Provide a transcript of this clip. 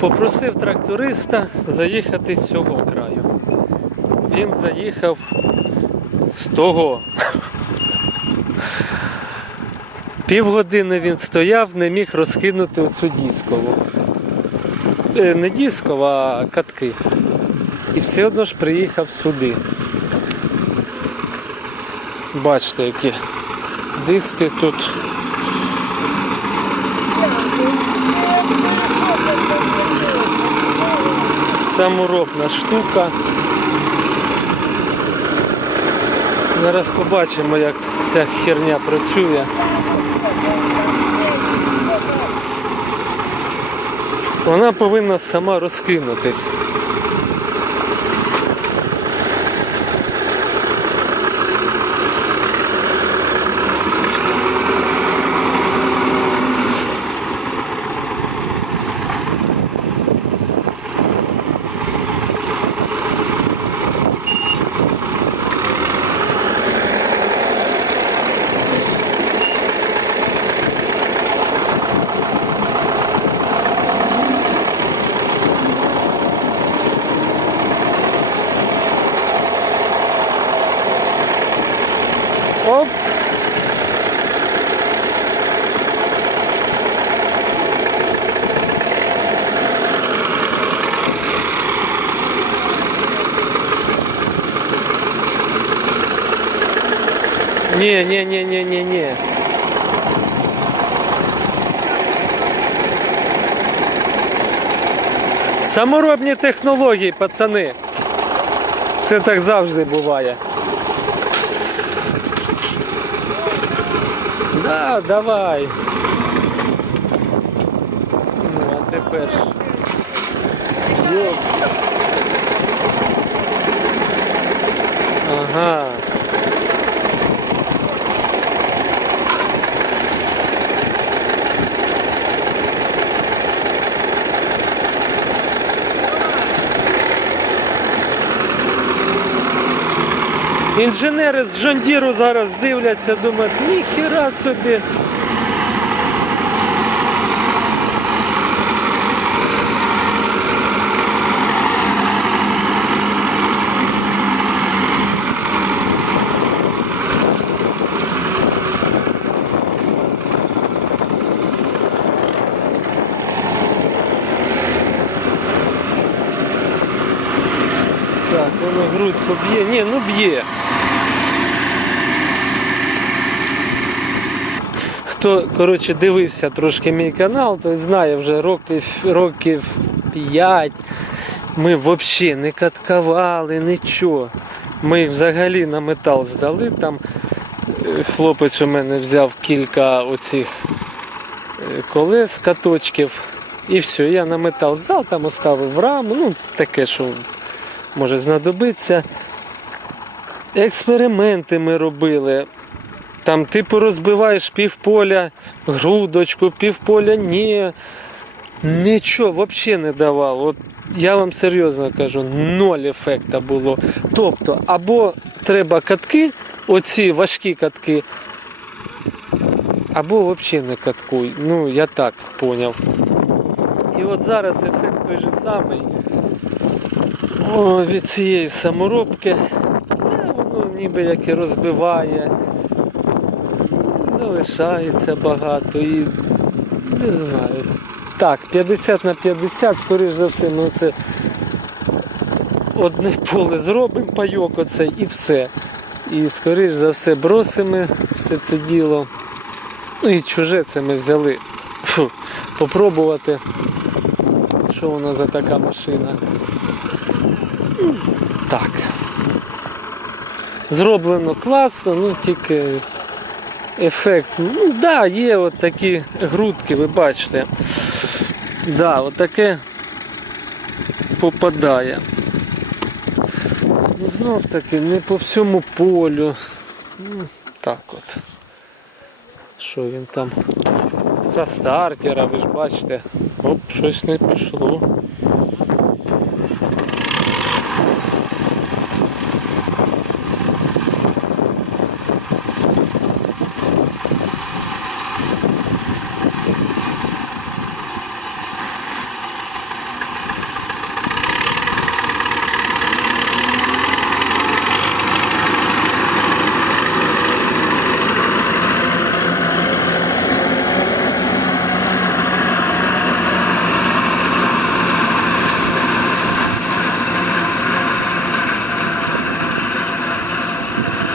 Попросив тракториста заїхати з цього краю. Він заїхав з того. Півгодини він стояв, не міг розкинути оцю дискову. Е, Не дискову, а катки. І все одно ж приїхав сюди. Бачите, які диски тут. Саморобна штука. Зараз побачимо, як ця херня працює. Вона повинна сама розкинутись. Не, не, не, не, не, не. Саморобні технології, пацани. Це так завжди буває. Да, давай. Ну, а тепер. ж. Йоп. Ага. Інженери з Жондіру зараз дивляться, думають, ніхіра собі. Так, воно грудь поб'є. Ні, ну б'є. Хто коротше, дивився трошки мій канал, той знає вже років, років 5. Ми взагалі не каткували, нічого. Ми взагалі на метал здали. Там е, хлопець у мене взяв кілька оцих е, колес, каточків. І все, я на метал здав, там оставив раму, ну таке, що може знадобиться. Експерименти ми робили. Там типу розбиваєш півполя, грудочку, півполя ні. Нічого взагалі не давав. От я вам серйозно кажу, ноль ефекта було. Тобто, або треба катки, оці важкі катки, або взагалі не каткуй. Ну, я так зрозумів. І от зараз ефект той же самий. О, від цієї саморобки. Та воно ніби як і розбиває. Залишається багато і не знаю. Так, 50 на 50, скоріш за все, ми це одне поле зробимо, пайок оцей і все. І скоріш за все бросимо все це діло. Ну і чуже це ми взяли. Фу, попробувати. Що воно за така машина? Так. Зроблено класно, ну тільки ефект. Ну да, є от такі грудки, ви бачите. Да, от таке попадає. Ну, Знов таки, не по всьому полю. Ну, так от. Що він там? За стартера, ви ж бачите. Оп, щось не пішло.